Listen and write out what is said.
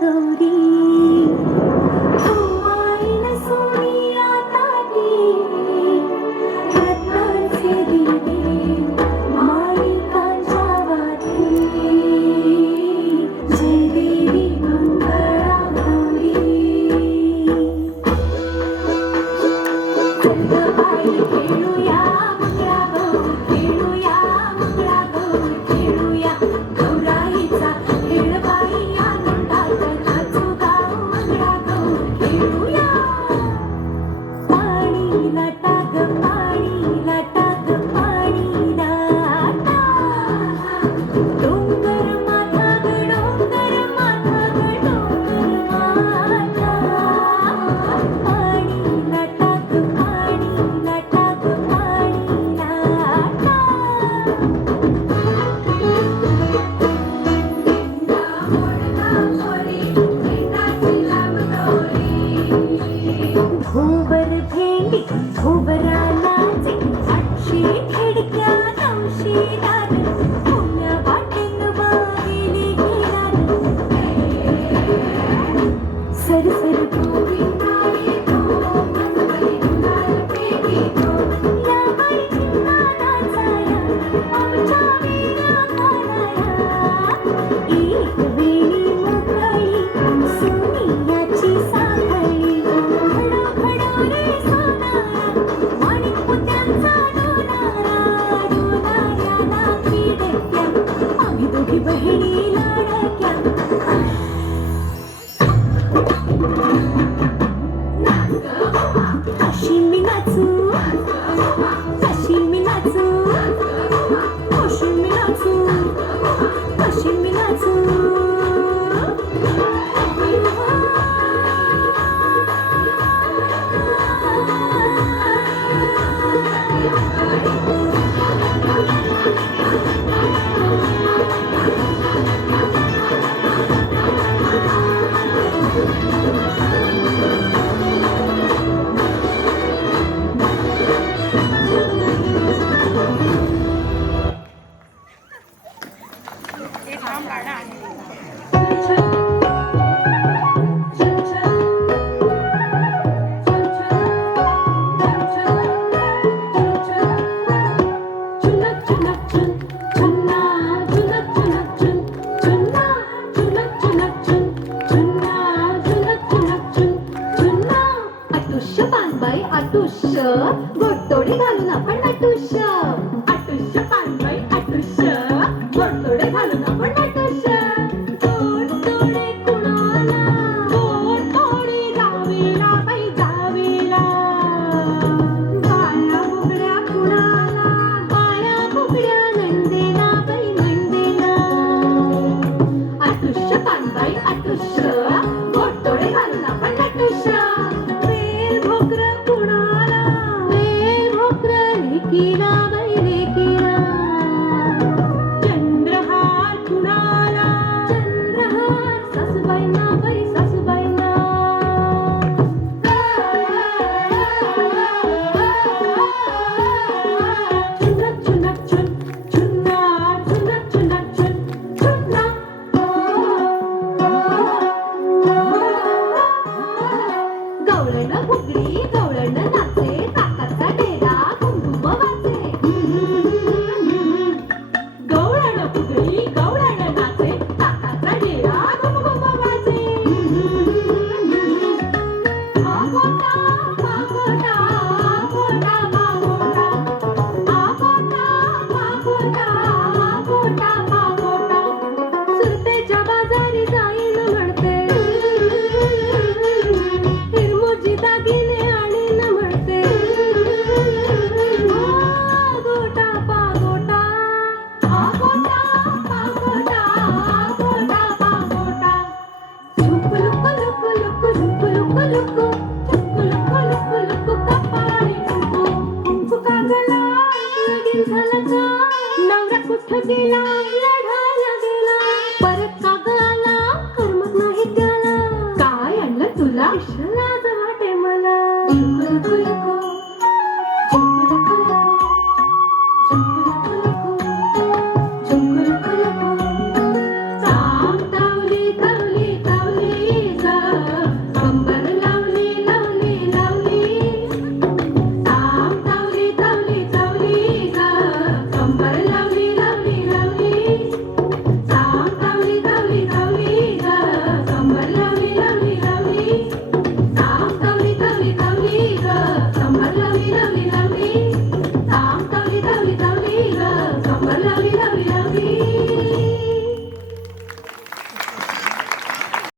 गौरी तू आईन सोनी आता रत्नांचे दिवे माणिकांच्या वाती जय देवी मंगळा गौरी बाई खेळूया मंगळा गौर खेळूया मंगळा गौर खेळूया गौराईचा खेळ बाई आनंदात नाचू गाऊ मंगळा गौर खेळूया पाणीला टाक पाणीला टाक पाणीला टाक डोंगर माथा ग डोंगर माथा ग डोंगर माथा पाणीला टाक पाणीला टाक पाणीला भोवर भेंडी भोवरा नाचे 800 खिडक्या 900 दार पुण्या वाटेन वाहिली घेणार सरसर गोविंदा येतो मंगई गुलाल पेटीतो या बाई नाचाया आमच्या वीरा घालाया एक वेळी मोकळी सोनियाची साखळी खडो रे सोनारा माणिक पुत्यांचा डोलारा डोलाऱ्याला खिडक्या आम्ही दोघी बहिणी लाडक्या अशी मी नाचू अशी मी नाचू अशी मी नाचू अशी मी नाचू गोडतोडे घालून आपण नटुष्य आटुष्य पानबाई आटुष्य गोडतोडे घालून आपण नटुष्य गोडतोडे कुणाला गोडतोडे जावेला बाई जावेला बाया बुगड्या कुणाला बाया बुगड्या नंदेला बाई नंदेला आटुष्य पानबाई आटुष्य गोडतोडे घालून आपण नटुष्य लेकीला बाई लेकीला चंद्रहार कुणाला चंद्रहार सासूबाईंना बाई सासूबाईंना चुनक चुनक चुन चुन्ना चुनक चुनक चुन चुन्ना गवळण फुगडी गवळण नाचे ताकाचा डेरा गवळण फुगडी गवळण नाचे ताकाचा डेरा घुमघुम वाजे आगोटा आगोटा आगोटा आगोटा आगोटा आगोटा आगोटा आगोटा सुरतेच्या बाजारी जाईन म्हणते हिरमुजी दागिने आणीन म्हणते आगोटा पागोटा आगोटा पागोटा आगोटा पागोटा झुक लुक लुक लुक झुक लुक लुक झुक लुक लुक लुक कपाळी कुंकू कुंकू कागला लगीन झालं का नवरा कुठं गेला